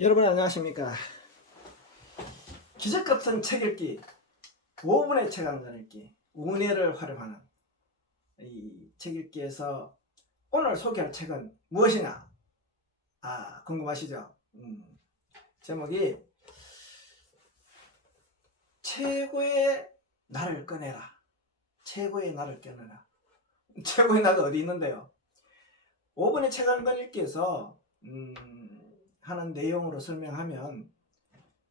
여러분 안녕하십니까. 기적같은 책 읽기 5분의 책 한 권 읽기 운해를 활용하는 이 책 읽기에서 오늘 소개할 책은 무엇이냐? 궁금하시죠? 제목이 최고의 나를 꺼내라. 최고의 나를 꺼내라. 최고의 나가 어디 있는데요? 5분의 책 한 권 읽기에서 하는 내용으로 설명하면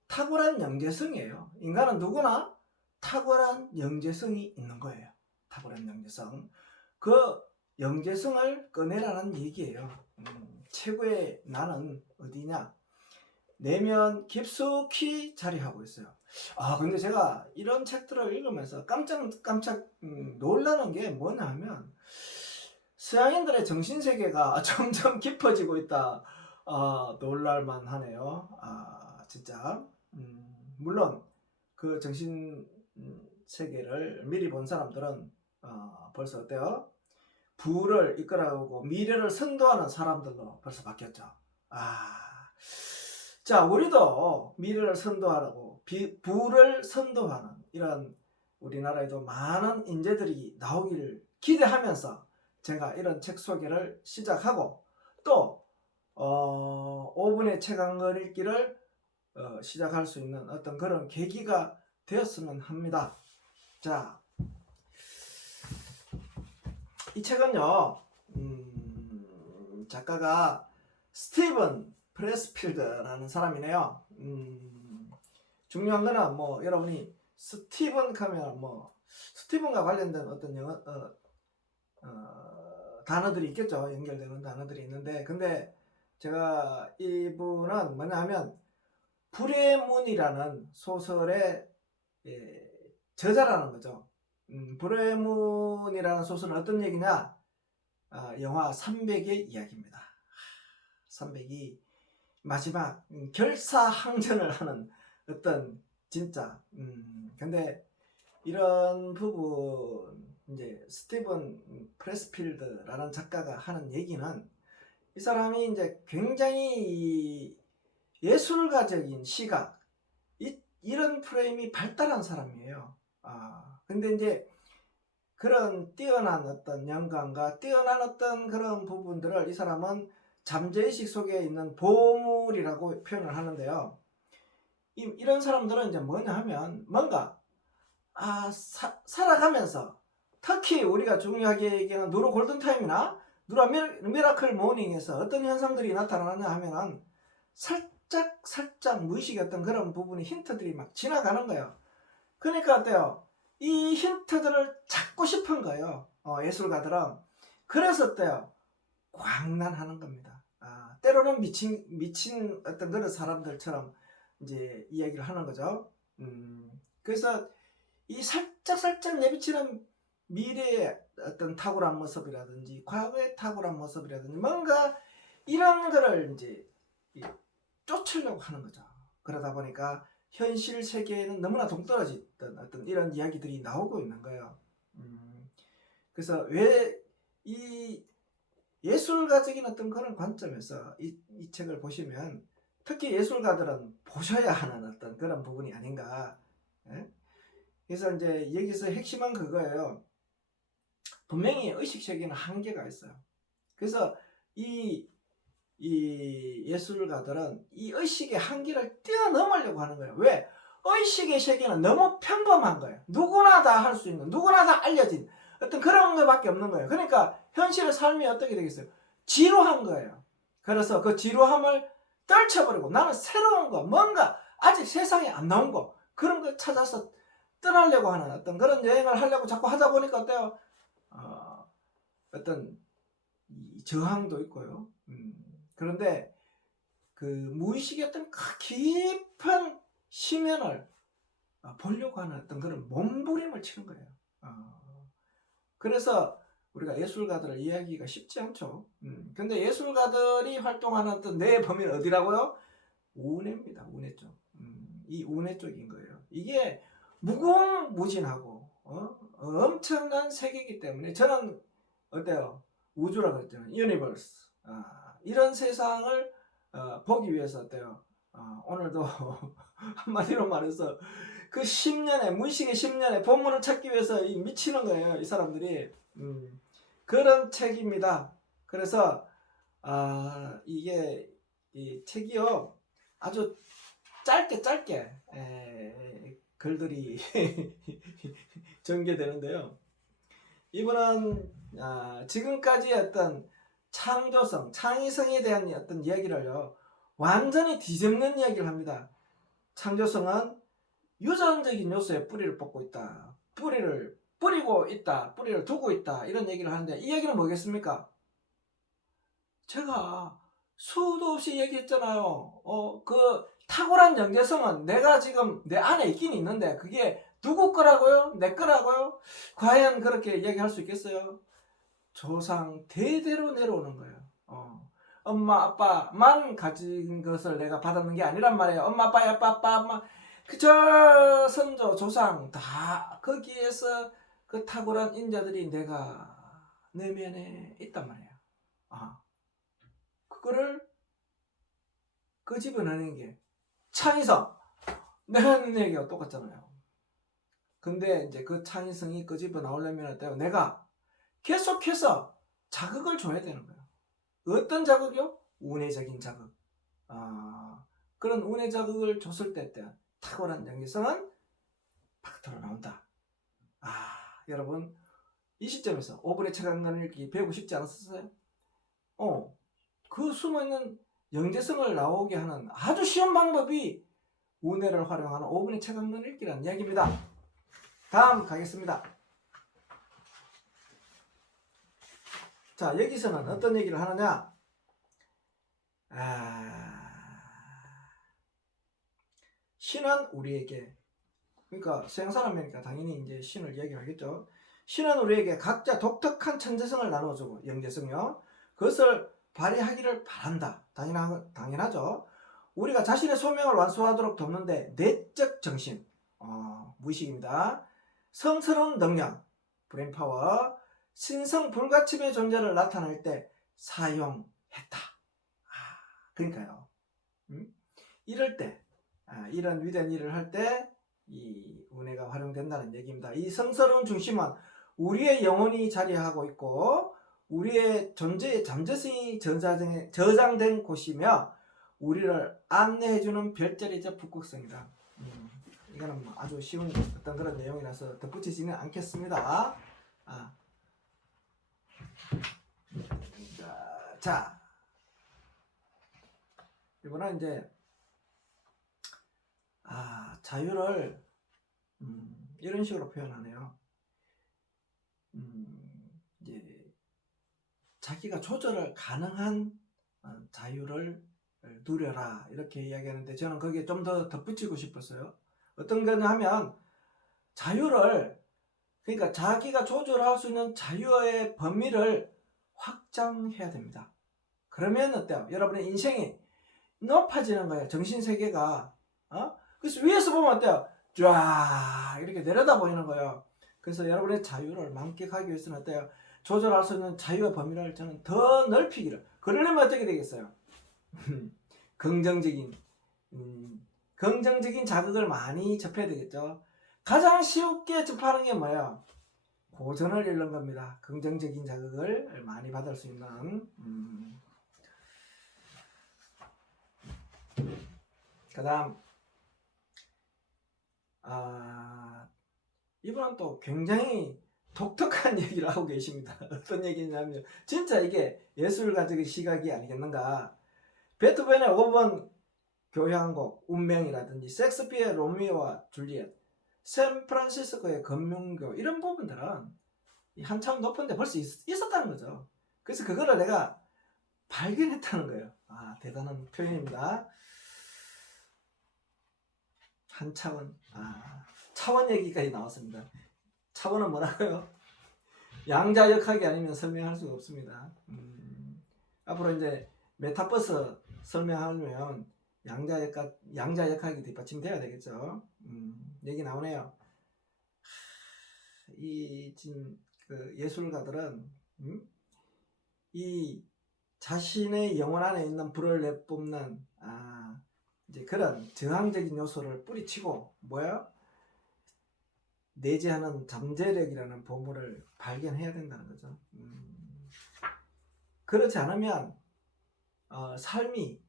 탁월한 영재성이에요. 인간은 누구나 탁월한 영재성이 있는 거예요. 탁월한 영재성. 그 영재성을 꺼내라는 얘기예요. 최고의 나는 어디냐? 내면 깊숙이 자리하고 있어요. 근데 제가 이런 책들을 읽으면서 깜짝 놀라는 게 뭐냐 하면 서양인들의 정신세계가 점점 깊어지고 있다. 놀랄만 하네요. 진짜. 물론 그 정신 세계를 미리 본 사람들은 벌써 어때요? 부를 이끌어오고 미래를 선도하는 사람들로 벌써 바뀌었죠. 자, 우리도 미래를 선도하라고 부를 선도하는 이런 우리나라에도 많은 인재들이 나오기를 기대하면서 제가 이런 책 소개를 시작하고 또 5분의 책 한 권 읽기를 시작할 수 있는 어떤 그런 계기가 되었으면 합니다. 자, 이 책은요, 작가가 스티븐 프레스필드라는 사람이네요. 중요한 거는 뭐 여러분이 스티븐 하면 뭐 스티븐과 관련된 어떤 영어 단어들이 있겠죠. 연결되는 단어들이 있는데, 근데 제가 이분은 뭐냐 하면 불의 문이라는 소설의 저자라는 거죠. 불의 문이라는 소설은 어떤 얘기냐? 영화 300의 이야기입니다. 300이 마지막 결사항전을 하는 어떤 진짜 근데 이런 부분 이제 스티븐 프레스필드라는 작가가 하는 얘기는 이 사람이 이제 굉장히 예술가적인 시각 이런 프레임이 발달한 사람이에요. 근데 이제 그런 뛰어난 어떤 영감과 뛰어난 어떤 그런 부분들을 이 사람은 잠재의식 속에 있는 보물이라고 표현을 하는데요. 이런 사람들은 이제 뭐냐 하면 뭔가 살아가면서 특히 우리가 중요하게 얘기하는 누로 골든타임이나 누라 미라클 모닝에서 어떤 현상들이 나타나느냐 하면은 살짝 무의식의 어떤 그런 부분이 힌트들이 막 지나가는 거예요. 그러니까 어때요? 이 힌트들을 찾고 싶은 거예요. 예술가들은. 그래서 어때요? 광란하는 겁니다. 때로는 미친 어떤 그런 사람들처럼 이제 이야기를 하는 거죠. 그래서 이 살짝 내비치는 미래의 어떤 탁월한 모습이라든지 과거의 탁월한 모습이라든지 뭔가 이런 거를 이제 쫓으려고 하는 거죠. 그러다 보니까 현실 세계에는 너무나 동떨어졌던 어떤 이런 이야기들이 나오고 있는 거예요. 그래서 왜 이 예술가적인 어떤 그런 관점에서 이 책을 보시면 특히 예술가들은 보셔야 하는 어떤 그런 부분이 아닌가. 예? 그래서 이제 여기서 핵심은 그거예요. 분명히 의식 세계는 한계가 있어요. 그래서 이 예술가들은 이 의식의 한계를 뛰어넘으려고 하는 거예요. 왜? 의식의 세계는 너무 평범한 거예요. 누구나 다 할 수 있는, 누구나 다 알려진 어떤 그런 것밖에 없는 거예요. 그러니까 현실의 삶이 어떻게 되겠어요? 지루한 거예요. 그래서 그 지루함을 떨쳐버리고 나는 새로운 거, 뭔가 아직 세상에 안 나온 거, 그런 걸 찾아서 떠나려고 하는 어떤 그런 여행을 하려고 자꾸 하다 보니까 어때요? 어떤 저항도 있고요. 그런데 그 무의식의 어떤 깊은 심연을 보려고 하는 어떤 그런 몸부림을 치는 거예요. 그래서 우리가 예술가들을 이해하기가 쉽지 않죠. 근데 예술가들이 활동하는 어떤 내 범위는 어디라고요? 운해입니다. 운해 쪽. 이 운해 쪽인 거예요. 이게 무궁무진하고 엄청난 세계이기 때문에 저는 어때요? 우주라고 그랬잖아요. 유니버스. 이런 세상을 보기 위해서 어때요? 오늘도 한마디로 말해서 그 10년에 무의식의 10년에 본문을 찾기 위해서 미치는 거예요, 이 사람들이. 그런 책입니다. 그래서 이게 이 책이요 아주 짧게 글들이 전개되는데요. 이분은 지금까지 어떤 창조성, 창의성에 대한 어떤 이야기를요 완전히 뒤집는 이야기를 합니다. 창조성은 유전적인 요소에 뿌리를 뽑고 있다. 뿌리를 뿌리고 있다. 뿌리를 두고 있다. 이런 얘기를 하는데 이 얘기는 뭐겠습니까? 제가 수도 없이 얘기했잖아요. 그 탁월한 연계성은 내가 지금 내 안에 있긴 있는데 그게 누구 거라고요? 내 거라고요? 과연 그렇게 얘기할 수 있겠어요? 조상 대대로 내려오는 거예요. 엄마 아빠만 가진 것을 내가 받았는 게 아니란 말이에요. 엄마 아빠 아빠 엄마 그저 선조 조상 다 거기에서 그 탁월한 인자들이 내가 내면에 있단 말이에요. 그거를 끄집어내는 게 창의성. 내가 하는 얘기가 똑같잖아요. 근데 이제 그 창의성이 끄집어 나오려면 내가 계속해서 자극을 줘야 되는 거예요. 어떤 자극이요? 운해적인 자극. 그런 운해 자극을 줬을 때 탁월한 연기성은 밖으로 나온다. 여러분 이 시점에서 5분의 체감관을 읽기 배우고 싶지 않았었어요? 그 숨어있는 영재성을 나오게 하는 아주 쉬운 방법이 운해를 활용하는 5분의 체감관 읽기라는 이야기입니다. 다음 가겠습니다. 자, 여기서는 어떤 얘기를 하느냐? 신은 우리에게, 그러니까 서양 사람이니까 당연히 이제 신을 이야기하겠죠. 신은 우리에게 각자 독특한 천재성을 나눠주고 영재성이요. 그것을 발휘하기를 바란다. 당연하죠. 우리가 자신의 소명을 완수하도록 돕는데 내적 정신, 무의식입니다. 성스러운 능력, 브레인파워, 신성 불가침의 존재를 나타낼 때 사용했다. 그러니까요. 이럴 때, 이런 위대한 일을 할 때 이 운해가 활용된다는 얘기입니다. 이 성스러운 중심은 우리의 영혼이 자리하고 있고 우리의 존재의 잠재성이 저장된 곳이며 우리를 안내해주는 별자리적 북극성이다. 이거는 뭐 아주 쉬운 어떤 그런 내용이라서 덧붙이지는 않겠습니다. 자, 이번엔 이제 자유를 이런 식으로 표현하네요. 이제 자기가 조절을 가능한 자유를 누려라 이렇게 이야기하는데 저는 거기에 좀 더 덧붙이고 싶었어요. 어떤 거냐 하면 자유를, 그러니까 자기가 조절할 수 있는 자유의 범위를 확장해야 됩니다. 그러면 어때요? 여러분의 인생이 높아지는 거예요. 정신세계가. 그래서 위에서 보면 어때요? 쫙 이렇게 내려다 보이는 거예요. 그래서 여러분의 자유를 만끽하기 위해서는 어때요? 조절할 수 있는 자유의 범위를 저는 더 넓히기를. 그러려면 어떻게 되겠어요? 긍정적인 자극을 많이 접해야 되겠죠. 가장 쉽게 접하는 게 뭐예요? 고전을 읽는 겁니다. 긍정적인 자극을 많이 받을 수 있는. 그 다음 이분은 또 굉장히 독특한 얘기를 하고 계십니다. 어떤 얘기냐면 진짜 이게 예술가적인 시각이 아니겠는가. 베토벤의 5번 교향곡 운명이라든지 섹스피어의 로미오와 줄리엣, 샌프란시스코의 금융교, 이런 부분들은 한참 높은데 벌써 있었다는 거죠. 그래서 그거를 내가 발견했다는 거예요. 대단한 표현입니다. 한 차원, 차원 얘기까지 나왔습니다. 차원은 뭐라고요? 양자역학이 아니면 설명할 수가 없습니다. 앞으로 이제 메타버스 설명하려면 양자역학이 뒷받침돼야 되겠죠. 얘기 나오네요. 그 예술가들은 이 자신의 영혼 안에 있는 불을 내뿜는 이제 그런 저항적인 요소를 뿌리치고 뭐야? 내재하는 잠재력이라는 보물을 발견해야 된다는 거죠. 그렇지 않으면 삶이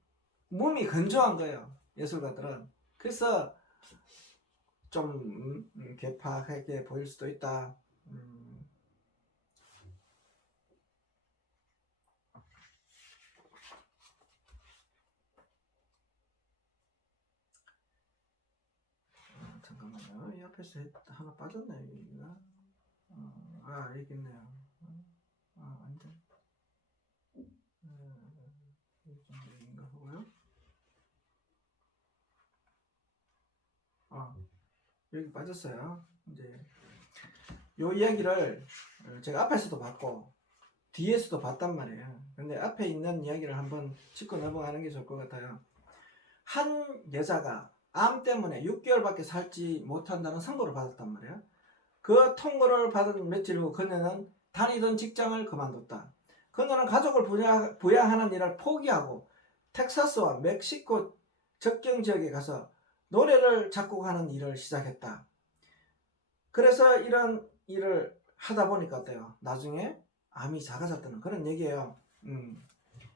몸이 건조한 거예요. 예술가들은. 그래서 좀 괴팍하게 보일 수도 있다. 잠깐만요. 이 앞에서 하나 빠졌네. 여기가. 여기 있네요. 완전. 여기인가 보고요. 여기 빠졌어요. 이제 요 이야기를 제가 앞에서도 봤고 뒤에서도 봤단 말이에요. 근데 앞에 있는 이야기를 한번 짚고 넘어가는 게 좋을 것 같아요. 한 여자가 암 때문에 6개월밖에 살지 못한다는 선고를 받았단 말이에요. 그 통보를 받은 며칠 후 그녀는 다니던 직장을 그만뒀다. 그녀는 가족을 부양하는 일을 포기하고 텍사스와 멕시코 접경 지역에 가서 노래를 작곡하는 일을 시작했다. 그래서 이런 일을 하다 보니까 어때요? 나중에 암이 작아졌다는 그런 얘기예요.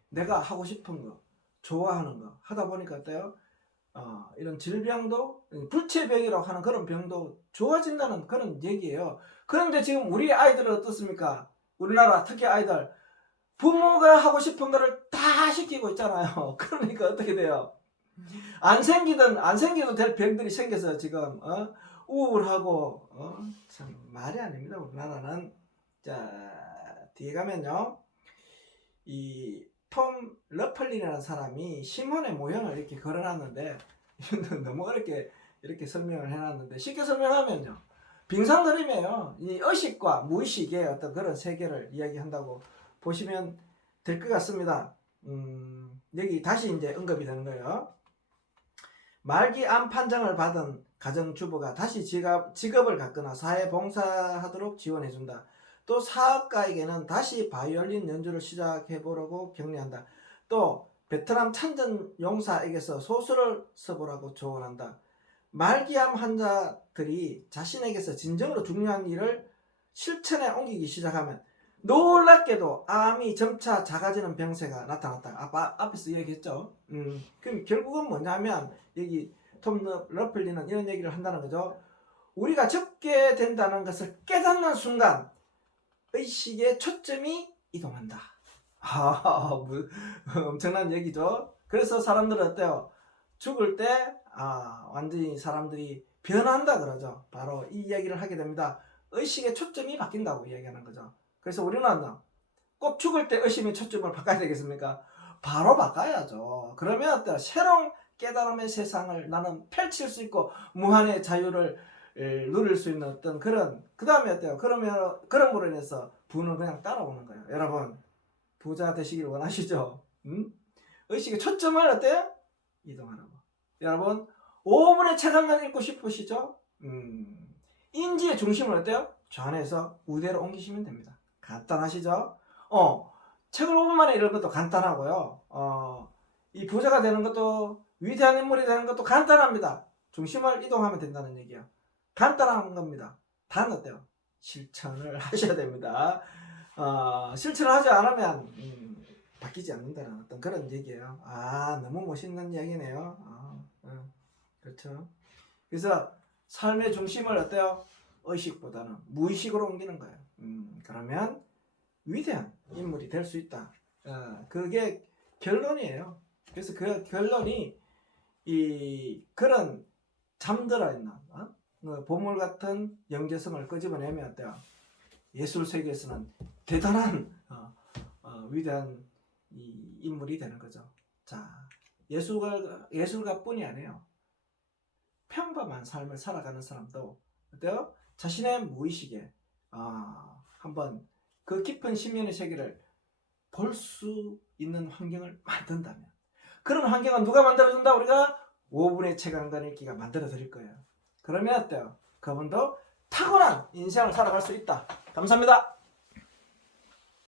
내가 하고 싶은 거, 좋아하는 거 하다 보니까 어때요? 이런 질병도 불치병이라고 하는 그런 병도 좋아진다는 그런 얘기예요. 그런데 지금 우리 아이들은 어떻습니까? 우리나라 특히 아이들 부모가 하고 싶은 거를 다 시키고 있잖아요. 그러니까 어떻게 돼요? 안 생기도 될 병들이 생겨서 지금 우울하고 참 말이 아닙니다. 우리나라는. 자, 뒤에 가면요. 이 톰 러플린이라는 사람이 심원의 모형을 이렇게 걸어놨는데 너무 어렵게 이렇게 설명을 해놨는데 쉽게 설명하면요. 빙상 그림이에요. 이 의식과 무의식의 어떤 그런 세계를 이야기한다고 보시면 될 것 같습니다. 여기 다시 이제 언급이 되는 거예요. 말기 암 판정을 받은 가정주부가 다시 직업을 갖거나 사회봉사하도록 지원해준다. 또 사업가에게는 다시 바이올린 연주를 시작해보라고 격려한다. 또 베트남 참전용사에게서 소설을 써보라고 조언한다. 말기암 환자들이 자신에게서 진정으로 중요한 일을 실천에 옮기기 시작하면 놀랍게도 암이 점차 작아지는 병세가 나타났다. 앞에서 얘기했죠. 그럼 결국은 뭐냐면 여기 톰 러플리는 이런 얘기를 한다는 거죠. 우리가 죽게 된다는 것을 깨닫는 순간 의식의 초점이 이동한다. 엄청난 얘기죠. 그래서 사람들은 어때요? 죽을 때 완전히 사람들이 변한다 그러죠. 바로 이 이야기를 하게 됩니다. 의식의 초점이 바뀐다고 이야기하는 거죠. 그래서 우리는 꼭 죽을 때 의식의 초점을 바꿔야 되겠습니까? 바로 바꿔야죠. 그러면 어때요? 새로운 깨달음의 세상을 나는 펼칠 수 있고 무한의 자유를 누릴 수 있는 어떤 그런 그 다음에 어때요? 그럼으로 인해서 부는 그냥 따라오는 거예요. 여러분 부자 되시길 원하시죠? 의식의 초점을 어때요? 이동하라고. 여러분 5분의 책 한 권 읽고 싶으시죠? 인지의 중심을 어때요? 좌안에서 우대로 옮기시면 됩니다. 간단하시죠? 책을 5분 만에 읽는 것도 간단하고요. 이 부자가 되는 것도 위대한 인물이 되는 것도 간단합니다. 중심을 이동하면 된다는 얘기예요. 간단한 겁니다. 단 어때요? 실천을 하셔야 됩니다. 실천을 하지 않으면 바뀌지 않는다는 어떤 그런 얘기예요. 너무 멋있는 이야기네요. 그렇죠. 그래서 삶의 중심을 어때요? 의식보다는 무의식으로 옮기는 거예요. 그러면 위대한 인물이 될 수 있다. 그게 결론이에요. 그래서 그 결론이 그런 잠들어 있는 보물 같은 영재성을 끄집어내면 어때요? 예술 세계에서는 대단한 위대한 인물이 되는 거죠. 자, 예술가뿐이 아니에요. 평범한 삶을 살아가는 사람도 어때요? 자신의 무의식에 한번 그 깊은 심연의 세계를 볼 수 있는 환경을 만든다면 그런 환경은 누가 만들어준다? 우리가 5분의 책 한 권 읽기가 만들어 드릴 거예요. 그러면 어때요? 그분도 탁월한 인생을 살아갈 수 있다. 감사합니다.